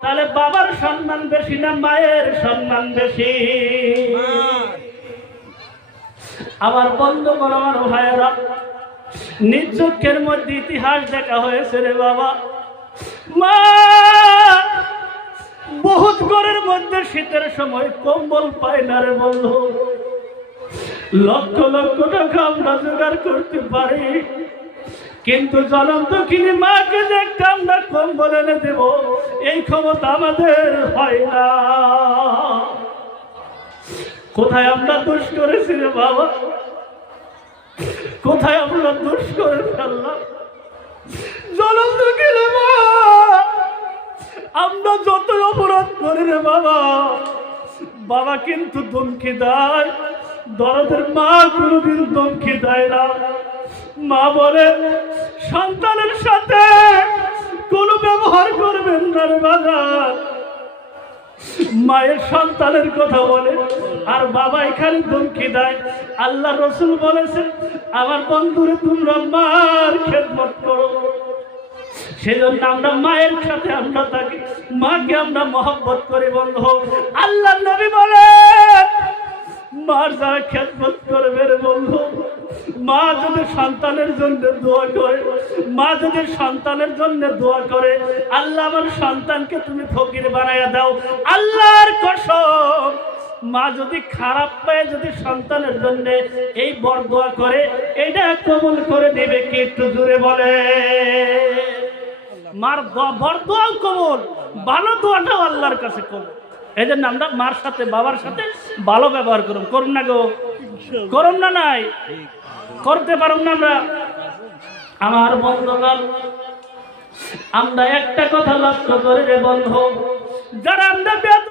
তাহলে বাবার সম্মান বেশি না মায়ের সম্মান বেশি? আমার বন্ধুগণ, আমার ভাইয়েরা, নিজ চোখের মধ্যে ইতিহাস দেখা হয়েছে রে বাবা। মা বহুত ঘরের মধ্যে শীতের সময় কম্বল পায় না রে বন্ধু। লক্ষ লক্ষ টাকা আমরা জোগাড় করতে পারি, কিন্তু জনম দক্ষিণী মাকে যে একটা আমরা কম্বল এনে দেব, এই ক্ষমতা আমাদের হয় না। কোথায় আমরা দোষ করেছি রে বাবা? কোথায় আমরা দোষ করে ফেললাম? জনম দক্ষিণী মা, আমরা যত অপরাধ করি রে বাবা, বাবা কিন্তু ধমকি দেয়, দরদের মা কোনদিন ধমকি দেয় না। মা বলে সন্তানের সাথে কোনো ব্যবহার করবেন না রে বাজার। মায়ের সন্তানের কথা বলে আর বাবা এখানে ধমকি দেয়। আল্লাহ রসুল বলেছেন, আমার বন্ধুরে তোমরা মার খেদমত করো। সেজন্য আমরা মায়ের সাথে আমরা থাকি, মাকে আমরা মহব্বত করি বন্ধু। আল্লাহ নবী বলে, মার যারা খেদমত করবে রে বন্ধু, মা যদি সন্তানের জন্য দোয়া করে, মা যদি সন্তানের জন্য দোয়া করে, আল্লাহ আমার সন্তানকে তুমি ফকির বানাইয়া দাও, আল্লাহর কসম, মা যদি খারাপ পায়, যদি সন্তানের জন্য এই বর দোয়া করে, এটা কবুল করে দেবে কি? একটু জোরে বলে। মার বর দোয়াও কবুল, ভালো দোয়াটাও আল্লাহর কাছে কবুল। এই জন্য আমরা মার সাথে বাবার সাথে ভালো ব্যবহার করুন। করুন না গো? করুন না? নাই করতে পারুন না আমরা? আমার বন্ধুগণ, আমরা একটা কথা লক্ষ্য করি রে বন্ধু, যারা আমরা